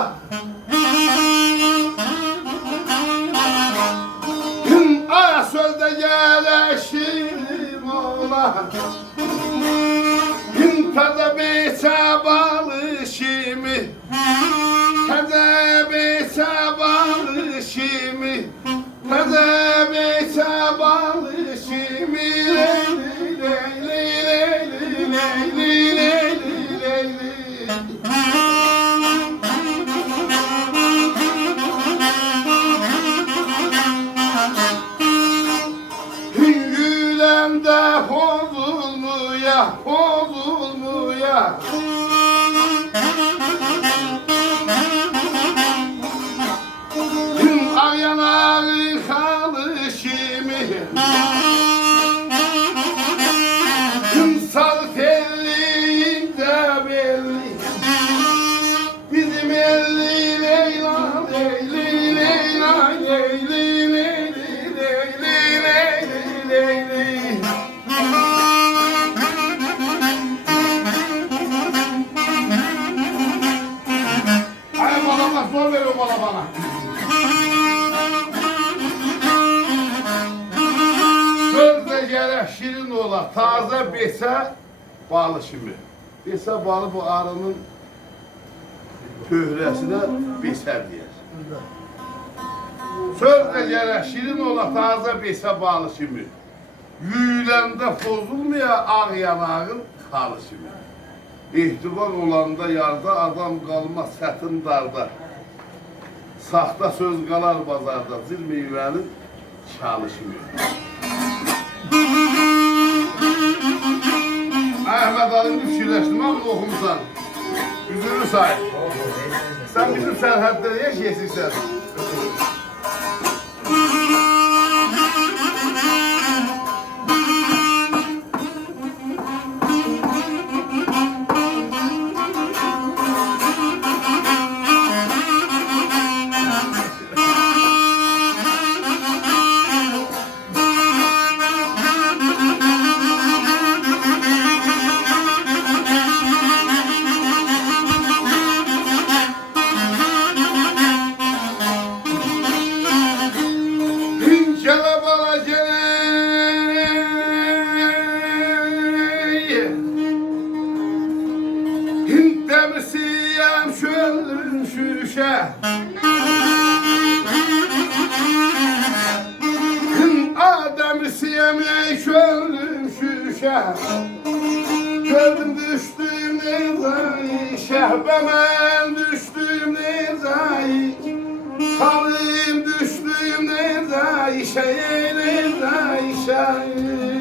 ola. Aya sözde geleşim ola. Taze beçe balışımı, taze beçe balışımı, taze beçe balışımı, leyli leyli leyli leyli leyli. Yülemde bozulmuya, bozulmuya. Ağ yanağı kalışımı, sal telliğinde belli. Bizim elli Leyla, Leyli Leyla, Leyli Leyli Leyli Leyli. Ay bana zor veriyor bana. Sözde gele şirin ola, taze bese balı şimdi. Bese balı bu arının pöhresine beser diyer. Sözde gele şirin ola, taze bese balı şimdi. Yüyülemde bozulmaya ağ yanağın kalı şimdi. İhtibar olanda yarda, adam kalmaz sətin darda. Saxta söz qalar bazarda, zil meyvənin çalışmıyor. Əhməd Alim fikirləşdim, amma oxumusan. Üzülü say. Sən bizim sərhəddə yaşayasın. Demisiyem şölün şüşe, Demisiyem şölün şüşe. Gördüm düştüğüm nezayı, şehbemen düştüğüm nezayı. Kalayım düştüğüm nezayı, şeye nezayı şayı.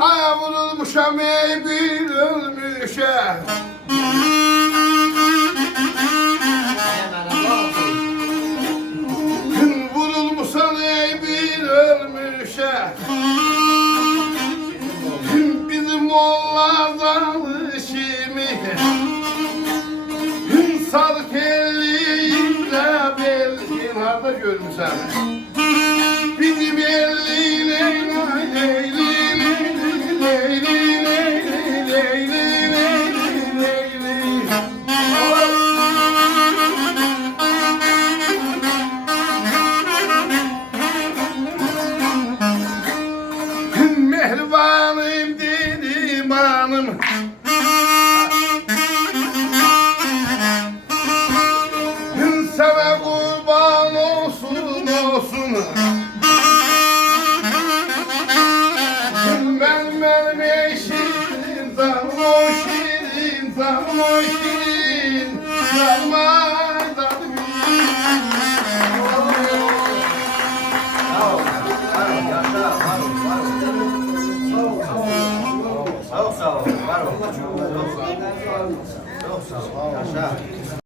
Aya vurulmuşam ey bir ölmüşe. Vurulmuşam ey bir ölmüşe. Bizim mollardan işimi. Sadık elliğinde belki harda görmüşem. Bizim elli Leyla, Leyli Leyli Leyli Leyli Leyli Leyli. Mehribanım dedim hanım. Sana kurban olsun olsun. Ben eşirim, zanlı şirin, zanlı şirin, zanlı Sağ ol.